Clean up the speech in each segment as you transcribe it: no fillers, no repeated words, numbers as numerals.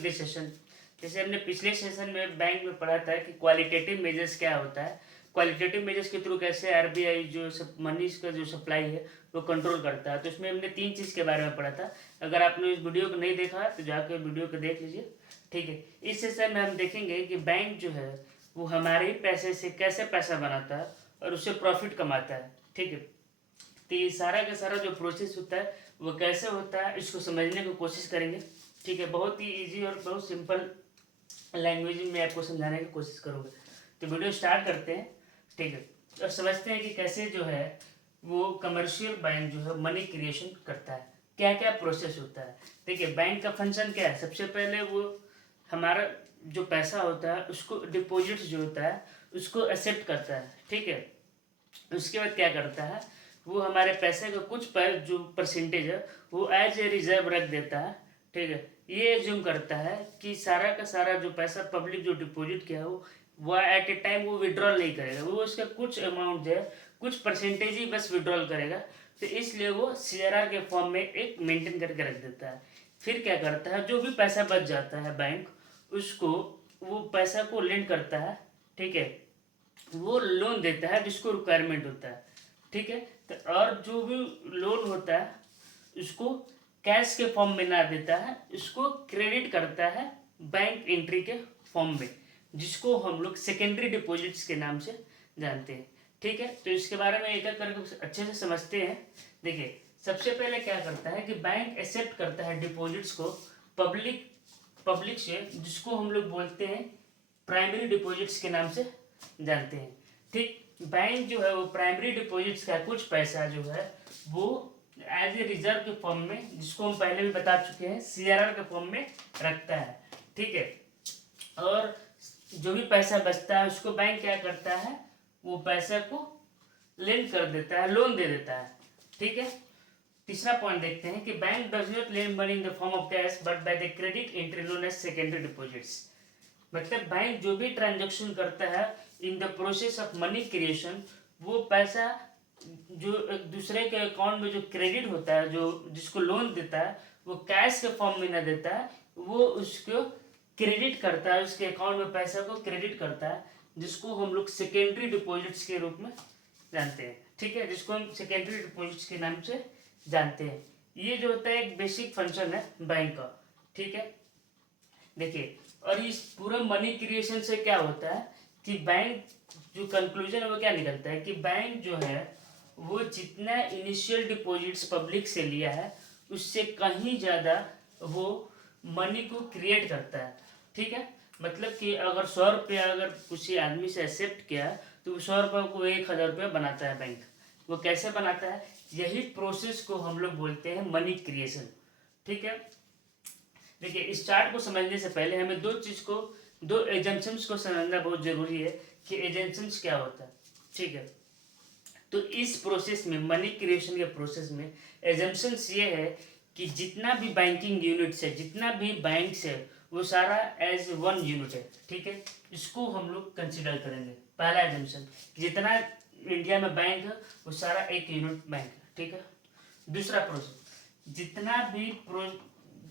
With this session. जैसे हमने पिछले सेशन में बैंक में पढ़ा था कि क्वालिटेटिव मेजर्स क्या होता है, क्वालिटेटिव मेजर्स के थ्रू कैसे आरबीआई जो मनी का जो सप्लाई है वो कंट्रोल करता है। तो इसमें हमने 3 चीज़ के बारे में पढ़ा था। अगर आपने इस वीडियो को नहीं देखा तो जाकर वीडियो को देख लीजिए, ठीक है। इस सेशन में हम देखेंगे कि बैंक जो है वो हमारे ही पैसे से कैसे पैसा बनाता है और उससे प्रॉफिट कमाता है, ठीक है। तो ये सारा का सारा जो प्रोसेस होता है वो कैसे होता है इसको समझने की कोशिश करेंगे, ठीक है। बहुत ही इजी और बहुत सिंपल लैंग्वेज में आपको समझाने की कोशिश करूँगा। तो वीडियो स्टार्ट करते हैं, ठीक है, और समझते हैं कि कैसे जो है वो कमर्शियल बैंक जो है मनी क्रिएशन करता है, क्या क्या प्रोसेस होता है। देखिए बैंक का फंक्शन क्या है, सबसे पहले वो हमारा जो पैसा होता है उसको डिपॉजिट्स जो होता है उसको एक्सेप्ट करता है, ठीक है। उसके बाद क्या करता है वो हमारे पैसे का कुछ जो परसेंटेज है वो एज ए रिजर्व रख देता है, ठीक है। ये एज्यूम करता है कि सारा का सारा जो पैसा पब्लिक जो डिपॉजिट किया हो वो एट ए टाइम वो विड्रॉल नहीं करेगा, वो उसका कुछ अमाउंट जो है कुछ परसेंटेज ही बस विड्रॉल करेगा। तो इसलिए वो सीआरआर के फॉर्म में एक मेंटेन करके रख देता है। फिर क्या करता है जो भी पैसा बच जाता है बैंक उसको वो पैसा को लेंड करता है, ठीक है, वो लोन देता है जिसको रिक्वायरमेंट होता है, ठीक है। तो और जो भी लोन होता है उसको कैश के फॉर्म में ना देता है, उसको क्रेडिट करता है बैंक एंट्री के फॉर्म में, जिसको हम लोग सेकेंडरी डिपॉजिट्स के नाम से जानते हैं, ठीक है। तो इसके बारे में एक एक करके अच्छे से समझते हैं। देखिए सबसे पहले क्या करता है कि बैंक एक्सेप्ट करता है डिपॉजिट्स को पब्लिक से, जिसको हम लोग बोलते हैं प्राइमरी डिपॉजिट्स के नाम से जानते हैं, ठीक। बैंक जो है वो प्राइमरी डिपॉजिट्स का कुछ पैसा जो है वो एज ए रिजर्व के फॉर्म में, जिसको हम पहले भी बता चुके हैं सीआरआर के फॉर्म में रखता है, ठीक है। और जो भी पैसा बचता है उसको बैंक क्या करता है वो पैसा को लेंड कर देता है, लोन दे देता है, ठीक है। तीसरा पॉइंट देखते हैं कि bank does not lend money in the form of cash but by the credit entry known as secondary deposits. मतलब बैंक जो भी ट्रांजैक्शन करता है in the process of money creation वो पैसा जो एक दूसरे के अकाउंट में जो क्रेडिट होता है, जो जिसको लोन देता है वो कैश के फॉर्म में ना देता है, वो उसको क्रेडिट करता है, उसके अकाउंट में पैसा को क्रेडिट करता है, जिसको हम लोग सेकेंडरी डिपॉजिट्स के रूप में जानते हैं, ठीक है, जिसको हम सेकेंडरी डिपॉजिट्स के नाम से जानते हैं। ये जो होता है एक बेसिक फंक्शन है बैंक का, ठीक है। देखिए और इस पूरा मनी क्रिएशन से क्या होता है कि बैंक जो कंक्लूजन है वो क्या निकलता है कि बैंक जो है वो जितना इनिशियल डिपॉजिट्स पब्लिक से लिया है उससे कहीं ज़्यादा वो मनी को क्रिएट करता है, ठीक है। मतलब कि अगर 100 रुपया अगर किसी आदमी से एक्सेप्ट किया तो 100 रुपये को 1000 रुपया बनाता है बैंक। वो कैसे बनाता है, यही प्रोसेस को हम लोग बोलते हैं मनी क्रिएशन, ठीक है। देखिए इस चार्ट को समझने से पहले हमें दो एजम्पशंस को समझना बहुत जरूरी है कि एजम्पशंस क्या होता है, ठीक है। तो इस प्रोसेस में मनी क्रिएशन के प्रोसेस में एजम्पशंस ये है कि जितना भी बैंकिंग यूनिट्स है, जितना भी बैंक्स है वो सारा एज वन यूनिट है, ठीक है। इसको हम लोग कंसिडर करेंगे पहला एजम्पशन, जितना इंडिया में बैंक है वो सारा एक यूनिट बैंक है, ठीक है। दूसरा प्रोसेस, जितना भी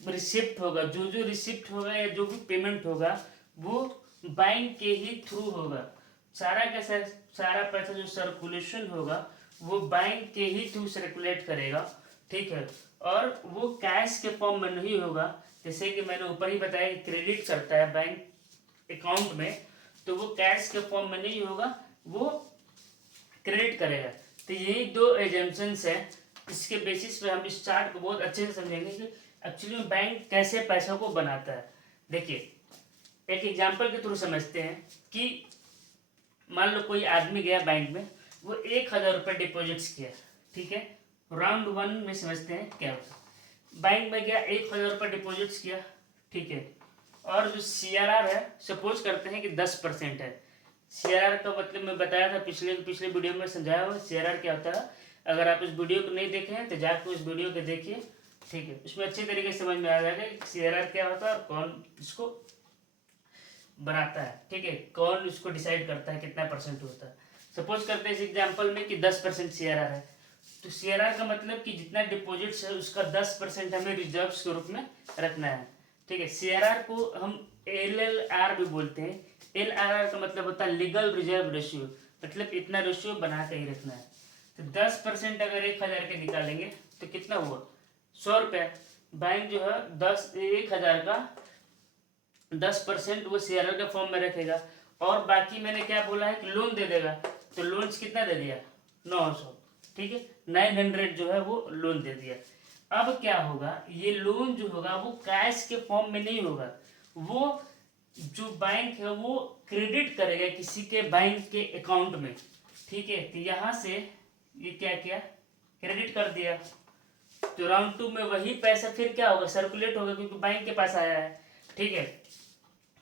रिसिप्ट होगा, जो रिसिप्ट होगा या जो भी पेमेंट होगा वो बैंक के ही थ्रू होगा, सारा का सारा पैसा जो सर्कुलेशन होगा वो बैंक के ही थ्रू सर्कुलेट करेगा, ठीक है। और वो कैश के फॉर्म में नहीं होगा, जैसे कि मैंने ऊपर ही बताया कि क्रेडिट करता है बैंक अकाउंट में, तो वो कैश के फॉर्म में नहीं होगा, वो क्रेडिट करेगा। तो यही दो एजम्पशंस है, इसके बेसिस पे हम इस चार्ट को बहुत अच्छे से समझेंगे कि एक्चुअली में बैंक कैसे पैसों को बनाता है। देखिए एक एग्जांपल के थ्रू समझते हैं कि मान लो कोई आदमी गया बैंक में, वो 1000 रुपये डिपॉजिट्स किया, ठीक है। राउंड 1 में समझते हैं क्या होता है। बैंक में गया 1000 रुपये डिपॉजिट्स किया, ठीक है। और जो सीआरआर है सपोज करते हैं कि 10% है। सीआरआर का मतलब मैं बताया था पिछले वीडियो में समझाया हुआ सीआरआर क्या होता है। अगर आप इस वीडियो को नहीं देखे हैं तो जाकर उस वीडियो को देखिए, ठीक है। उसमें अच्छे तरीके से समझ में आ जाएगा सीआरआर क्या होता है और कौन इसको बनाता है, ठीक है, कौन इसको डिसाइड करता है कितना परसेंट होता है। सपोज करते हैं इस एग्जाम्पल में कि 10% सीआरआर है, तो सीआरआर का मतलब कि जितना डिपॉजिट्स है उसका 10% हमें रिजर्व्स के रूप में रखना है, ठीक है। CRR को हम LLR भी बोलते हैं। LRR का मतलब होता है लीगल रिजर्व रेशियो, मतलब इतना रेशियो बना के ही रखना है। तो 10% अगर 1,000 के निकालेंगे तो कितना हुआ, 100 रुपया। बैंक जो है 1,000 का 10% वो CRR के फॉर्म में रखेगा, और बाकी मैंने क्या बोला है कि लोन दे देगा, तो लोन्स कितना दे दिया, 900, ठीक है, 900 जो है वो लोन दे दिया। अब क्या होगा, ये लोन जो होगा वो कैश के फॉर्म में नहीं होगा, वो जो बैंक है वो क्रेडिट करेगा किसी के बैंक के अकाउंट में, ठीक है। तो यहाँ से ये क्या किया, क्रेडिट कर दिया, तो राउंड 2 में वही पैसा फिर क्या होगा, सर्कुलेट होगा, क्योंकि बैंक के पास आया है, ठीक है,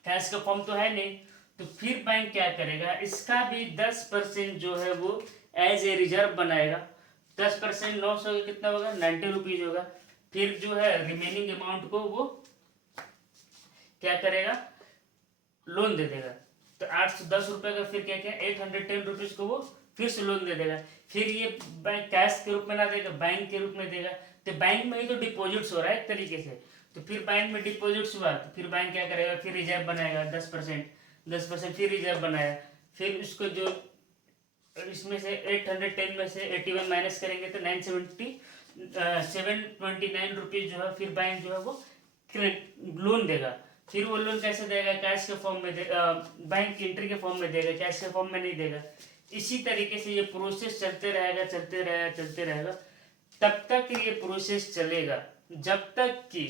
कैश का फॉर्म तो है नहीं। तो फिर बैंक क्या करेगा, इसका भी 10% जो है वो एज ए रिजर्व बनाएगा। 10% 900 कितना होगा, 90 रुपीज होगा। फिर जो है रिमेनिंग अमाउंट को वो क्या करेगा, लोन दे देगा। तो 810 रुपये का फिर क्या क्या 810 रुपीज को वो फिर से लोन दे देगा। फिर ये बैंक कैश के रूप में ना देगा, बैंक के रूप में देगा। तो बैंक में ही तो डिपॉजिट्स हो रहा है एक तरीके से। तो फिर बैंक में डिपॉजिट्स हुआ तो फिर बैंक क्या करेगा, फिर रिजर्व बनाएगा 10%, फिर रिजर्व बनाया। फिर उसको जो इसमें से 810 में से 81 माइनस करेंगे तो 729 रुपीज जो है फिर बैंक जो है वो लोन देगा। फिर वो लोन कैसे देगा, कैश के फॉर्म में बैंक की एंट्री के फॉर्म में देगा, कैश के फॉर्म में नहीं देगा। इसी तरीके से ये प्रोसेस चलते रहेगा, चलते रहेगा, चलते रहेगा। तब तक ये प्रोसेस चलेगा जब तक कि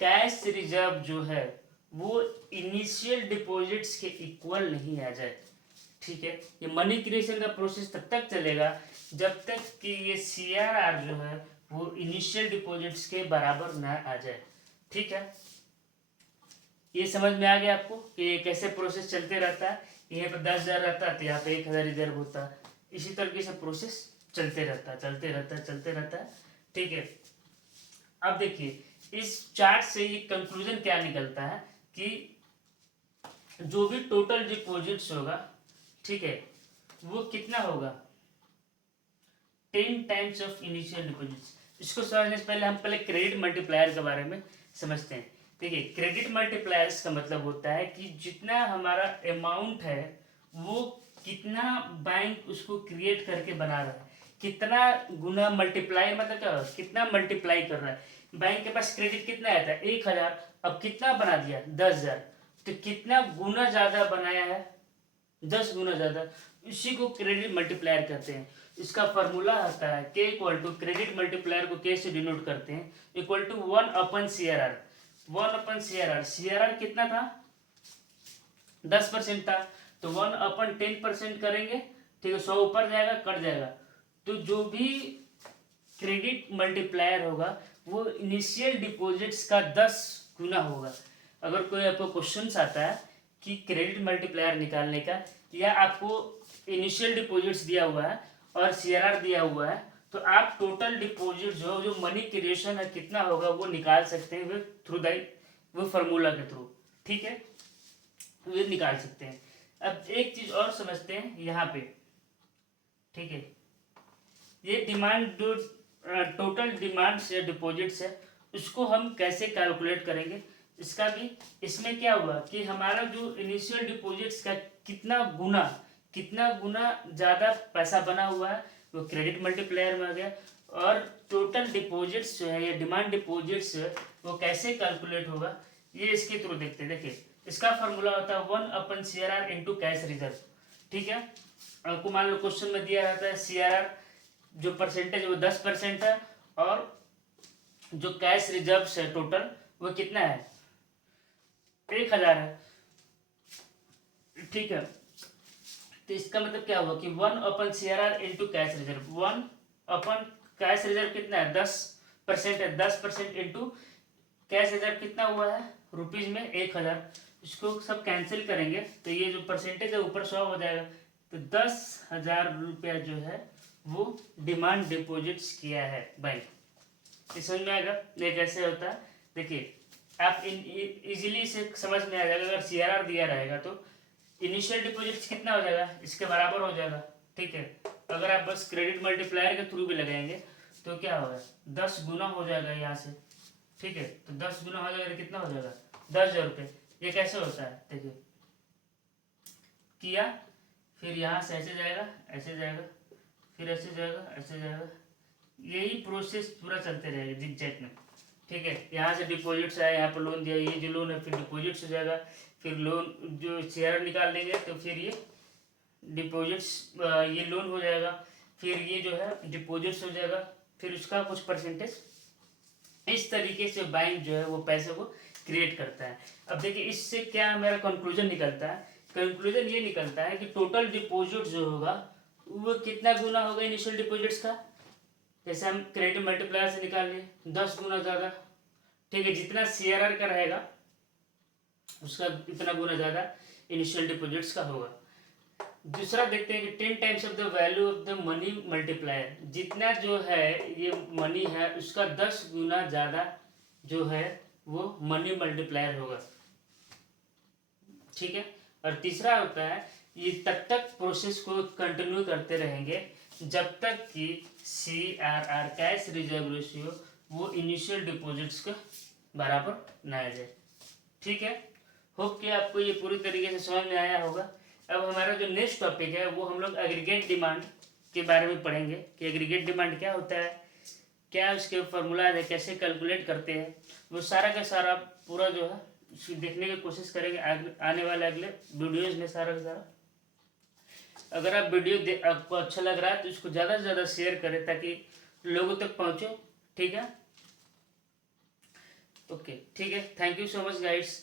कैश रिजर्व जो है वो इनिशियल डिपॉजिट्स के इक्वल नहीं आ जाए, ठीक है। ये मनी क्रिएशन का प्रोसेस तब तक चलेगा जब तक कि ये CRR जो है वो इनिशियल डिपॉजिट्स के बराबर ना आ जाए, ठीक है। ये समझ में आ गया आपको कि ये कैसे प्रोसेस चलते रहता है। यहाँ पे 10,000 रहता है तो यहाँ पे 1,000 रिजर्व होता है। इसी तरीके से प्रोसेस चलते रहता है, चलते रहता है, चलते रहता है, ठीक है। अब देखिए इस चार्ट से ये कंक्लूजन क्या निकलता है कि जो भी टोटल डिपॉजिट्स होगा, ठीक है, वो कितना होगा, 10 टाइम्स ऑफ इनिशियल डिपॉजिट्स। इसको समझने से पहले हम पहले क्रेडिट मल्टीप्लायर के बारे में समझते हैं। देखिए क्रेडिट मल्टीप्लायर्स का मतलब होता है कि जितना हमारा अमाउंट है वो कितना बैंक उसको क्रिएट करके बना रहा है, कितना गुना मल्टीप्लाई, मतलब क्या कितना मल्टीप्लाई कर रहा है। बैंक के पास क्रेडिट कितना आया था 1,000, अब कितना बना दिया 10,000, तो कितना गुना ज़्यादा बनाया है, 10 गुना ज़्यादा। इसी को क्रेडिट मल्टीप्लायर कहते हैं। इसका फॉर्मूला आता है K equal to, credit multiplier को K से डिनोट करते हैं, equal to 1/CRR। 1/CRR, CRR कितना था 10% था, तो 1/10% करेंगे, ठीक है, 100 ऊपर जाएगा कट जाएगा। तो जो भी क्रेडिट मल्टीप्लायर होगा वो इनिशियल डिपॉजिट्स का 10 गुना होगा। अगर कोई आपको क्वेश्चंस आता है कि क्रेडिट मल्टीप्लायर निकालने का, या आपको इनिशियल डिपॉजिट्स दिया हुआ है और CRR दिया हुआ है, तो आप टोटल डिपॉजिट जो मनी क्रिएशन है कितना होगा वो निकाल सकते हैं वो थ्रू वो फार्मूला के थ्रू, ठीक है, वो निकाल सकते हैं। अब एक चीज और समझते हैं यहाँ पे, ठीक है, ये डिमांड जो टोटल डिमांड्स या डिपॉजिट्स है उसको हम कैसे कैलकुलेट करेंगे, इसका भी इसमें क्या हुआ कि हमारा जो इनिशियल डिपॉजिट्स का कितना गुना ज़्यादा पैसा बना हुआ है वो क्रेडिट मल्टीप्लायर में आ गया। और टोटल डिपॉजिट्स जो है या डिमांड डिपॉजिट्स वो कैसे कैलकुलेट होगा ये इसके थ्रू देखते हैं। देखिए इसका फार्मूला होता है 1/CRR इंटू कैश रिजर्व, ठीक है। आपको मान लो क्वेश्चन में दिया रहता है CRR जो परसेंटेज वो 10% है, और जो कैश रिजर्व है टोटल वो कितना है 1,000 है, ठीक है। तो इसका मतलब क्या हुआ कि 1/CRR into cash reserve, 1 cash reserve कितना है 10% है, 10% इंटू कैश रिजर्व कितना हुआ है रुपीज में 1,000। इसको सब कैंसिल करेंगे तो ये जो परसेंटेज है ऊपर 100 हो जाएगा। तो 10,000 रुपया जो है वो डिमांड डिपॉजिट्स किया है बैंक। समझ में आएगा ये कैसे होता है। देखिए आप इजीली से समझ में आ जाएगा। अगर CRR दिया रहेगा तो इनिशियल डिपॉजिट्स कितना हो जाएगा इसके बराबर हो जाएगा, ठीक है। अगर आप बस क्रेडिट मल्टीप्लायर के थ्रू भी लगाएंगे तो क्या होगा 10 गुना हो जाएगा यहाँ से, ठीक है, तो 10 गुना हो जाएगा तो कितना हो जाएगा 10,000 रुपये। ये कैसे होता है देखिए, किया, फिर यहाँ से ऐसे जाएगा, ऐसे जाएगा, फिर ऐसे जाएगा, ऐसे जाएगा, यही प्रोसेस पूरा चलते रहेगा जिग में। ठीक है, यहाँ से डिपॉजिट से आया, यहाँ पर लोन दिया, ये जो लोन है फिर डिपॉजिट से जाएगा, फिर लोन जो शेयर निकाल देंगे तो फिर ये डिपॉजिट्स, ये लोन हो जाएगा, फिर ये जो है डिपॉजिट्स हो जाएगा, फिर उसका कुछ परसेंटेज। इस तरीके से बैंक जो है वो पैसे को क्रिएट करता है। अब देखिए इससे क्या मेरा कंक्लूजन निकलता है, कंक्लूजन ये निकलता है कि टोटल डिपॉजिट जो होगा वो कितना गुना होगा इनिशियल डिपॉजिट्स का। जैसे हम क्रेडिट मल्टीप्लायर से निकाल लिए 10 गुना ज़्यादा। ठीक है, जितना सीआरआर का रहेगा उसका इतना गुना ज़्यादा इनिशियल डिपॉजिट्स का होगा। दूसरा देखते हैं कि 10 times of the value of the money multiplier, जितना जो है ये मनी है उसका 10 गुना ज़्यादा जो है वो मनी मल्टीप्लायर होगा। ठीक है, और तीसरा होता है ये तब तक प्रोसेस को कंटिन्यू करते रहेंगे जब तक कि CRR कैश रिजर्व रेशियो वो इनिशियल डिपॉजिट्स के बराबर ना आ जाए। ठीक है, होप कि आपको ये पूरी तरीके से समझ में आया होगा। अब हमारा जो नेक्स्ट टॉपिक है वो हम लोग एग्रीगेट डिमांड के बारे में पढ़ेंगे कि एग्रीगेट डिमांड क्या होता है, क्या उसके फॉर्मूलाज है, कैसे कैलकुलेट करते हैं, वो सारा का सारा पूरा जो है उसको देखने की कोशिश करेंगे आने वाले अगले वीडियोज़ में सारा का सारा। अगर आप वीडियो आपको अच्छा लग रहा है तो इसको ज़्यादा से ज़्यादा शेयर करें ताकि लोगों तक पहुँचे। ठीक है, ओके, ठीक है, thank you so much guides.